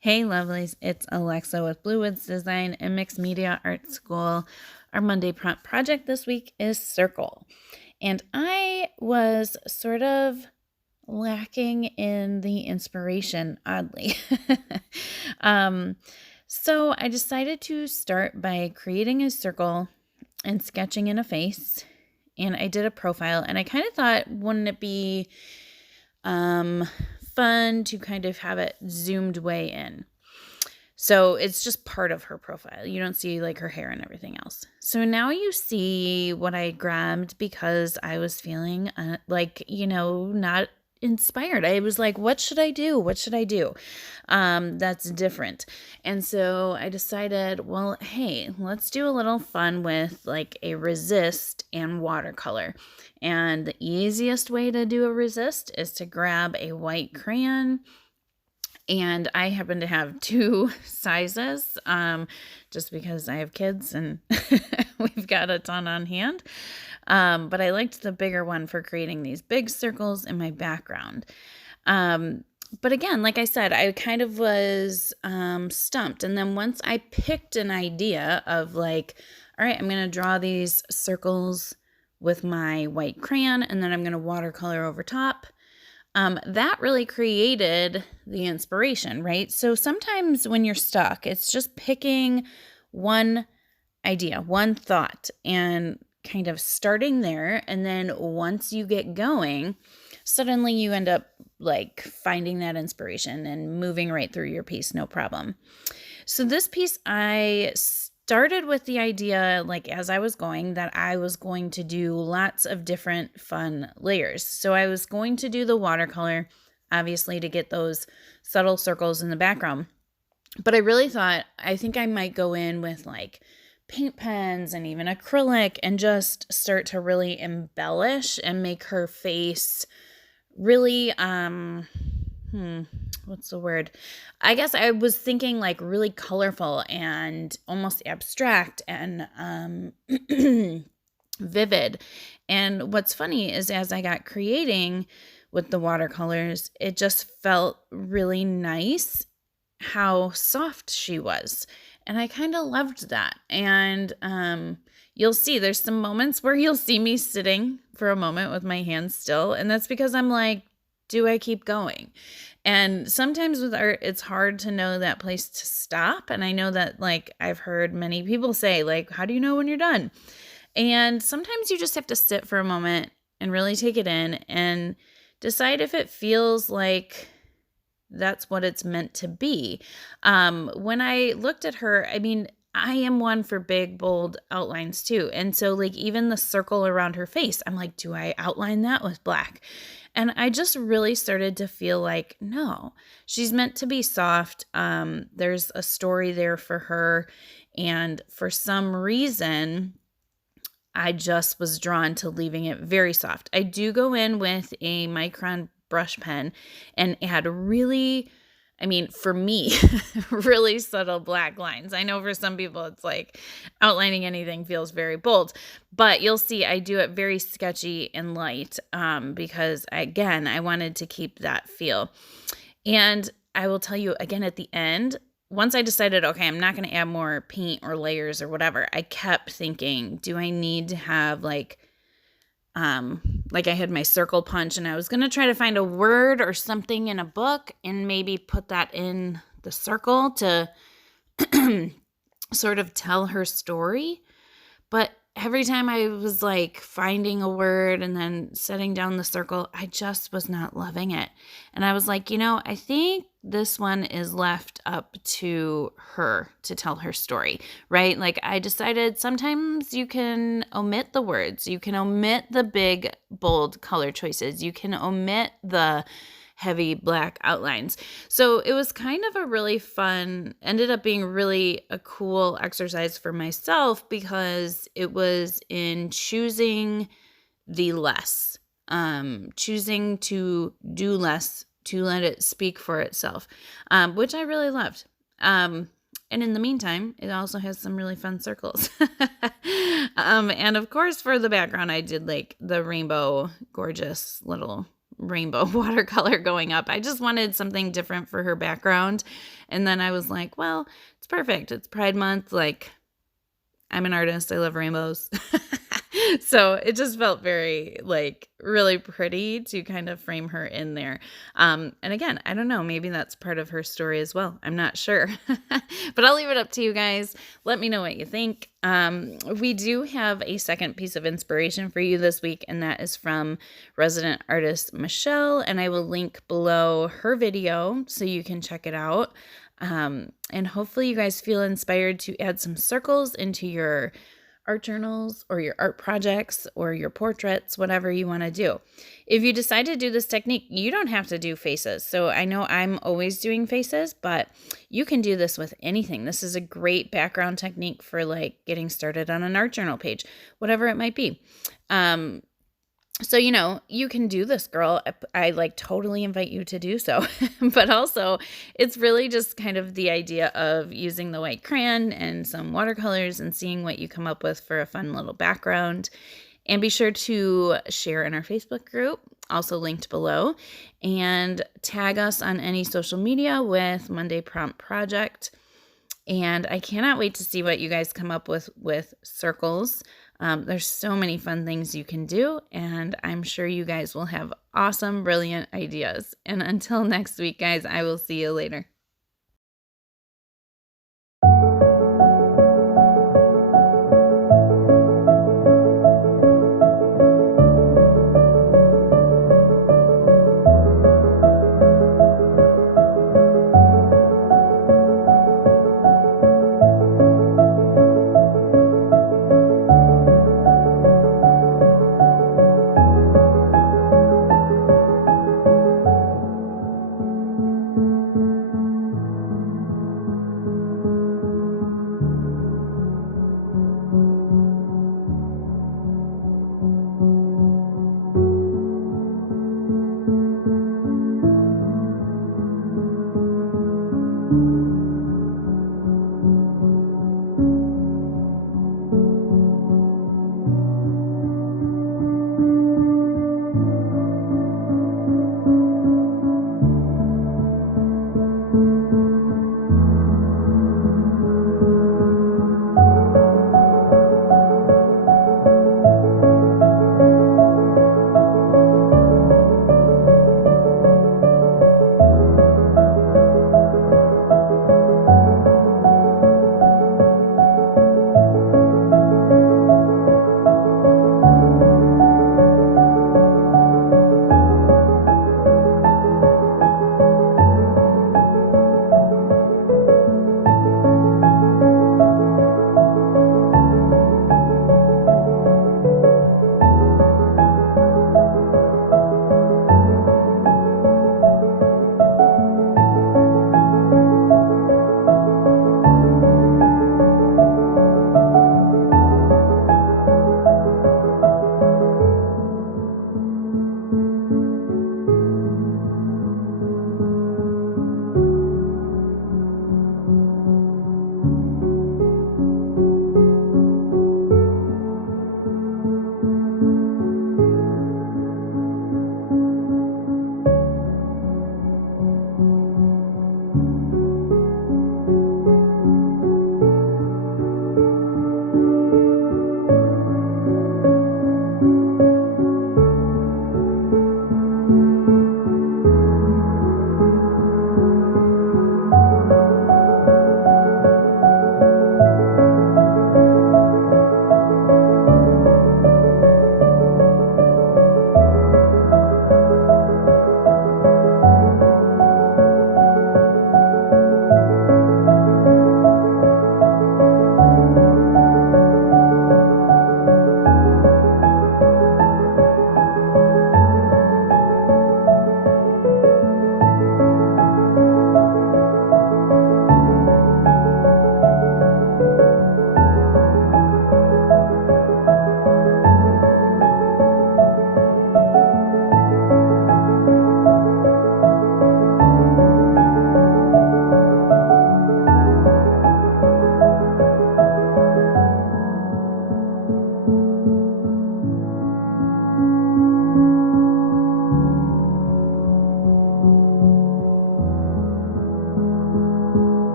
Hey lovelies, it's Alexa with Blue Woods Design and Mixed Media Art School. Our Monday prompt project this week is circle. And I was sort of lacking in the inspiration, oddly. um, so I decided to start by creating a circle and sketching in a face. And I did a profile, and I kind of thought, wouldn't it be fun to kind of have it zoomed way in? So it's just part of her profile. You don't see like her hair and everything else. So now you see what I grabbed because I was feeling not inspired. I was like, what should I do? What should I do? That's different. And so I decided, well, hey, let's do a little fun with like a resist and watercolor. And the easiest way to do a resist is to grab a white crayon. And I happen to have two sizes, just because I have kids and we've got a ton on hand. But I liked the bigger one for creating these big circles in my background. But again, like I said, I kind of was stumped. And then once I picked an idea of like, all right, I'm going to draw these circles with my white crayon, and then I'm going to watercolor over top. That really created the inspiration, right? So sometimes when you're stuck, it's just picking one idea, one thought, and kind of starting there. And then once you get going, suddenly you end up like finding that inspiration and moving right through your piece, no problem. So this piece, I started with the idea, like as I was going, that I was going to do lots of different fun layers. So I was going to do the watercolor, obviously, to get those subtle circles in the background. But I really thought, I think I might go in with like paint pens and even acrylic and just start to really embellish and make her face really, what's the word? I guess I was thinking like really colorful and almost abstract and vivid. And what's funny is as I got creating with the watercolors, it just felt really nice how soft she was. And I kind of loved that. And you'll see there's some moments where you'll see me sitting for a moment with my hands still. And that's because I'm like, do I keep going? And sometimes with art, it's hard to know that place to stop. And I know that like I've heard many people say, like, how do you know when you're done? And sometimes you just have to sit for a moment and really take it in and decide if it feels like that's what it's meant to be. When I looked at her, I mean, I am one for big, bold outlines too. And so like even the circle around her face, I'm like, do I outline that with black? And I just really started to feel like, no, she's meant to be soft. There's a story there for her. And for some reason, I just was drawn to leaving it very soft. I do go in with a micron brush pen and add really, I mean, for me, really subtle black lines. I know for some people it's like outlining anything feels very bold, but you'll see I do it very sketchy and light because, again, I wanted to keep that feel. And I will tell you again at the end, once I decided, okay, I'm not going to add more paint or layers or whatever, I kept thinking, do I need to have like I had my circle punch and I was going to try to find a word or something in a book and maybe put that in the circle to sort of tell her story. But every time I was like finding a word and then setting down the circle, I just was not loving it. And I was like, I think this one is left up to her to tell her story, right? Like I decided sometimes you can omit the words, you can omit the big, bold color choices, you can omit the heavy black outlines. So it was kind of a really fun, ended up being really a cool exercise for myself because it was in choosing the less, choosing to do less, to let it speak for itself, which I really loved. And in the meantime, it also has some really fun circles. And of course, for the background, I did like the rainbow, gorgeous little rainbow watercolor going up. I just wanted something different for her background. And then I was like, well, it's perfect. It's Pride Month. Like, I'm an artist. I love rainbows. So it just felt very, like, really pretty to kind of frame her in there. And again, I don't know, maybe that's part of her story as well. I'm not sure, but I'll leave it up to you guys. Let me know what you think. We do have a second piece of inspiration for you this week, and that is from resident artist Michelle, and I will link below her video so you can check it out. And hopefully you guys feel inspired to add some circles into your art journals or your art projects or your portraits, whatever you want to do. If you decide to do this technique, you don't have to do faces. So I know I'm always doing faces, but you can do this with anything. This is a great background technique for like getting started on an art journal page, whatever it might be. So, you can do this, girl. I like totally invite you to do so. But also, it's really just kind of the idea of using the white crayon and some watercolors and seeing what you come up with for a fun little background. And be sure to share in our Facebook group, also linked below, and tag us on any social media with Monday Prompt Project. And I cannot wait to see what you guys come up with circles. There's so many fun things you can do, and I'm sure you guys will have awesome, brilliant ideas. And until next week, guys, I will see you later.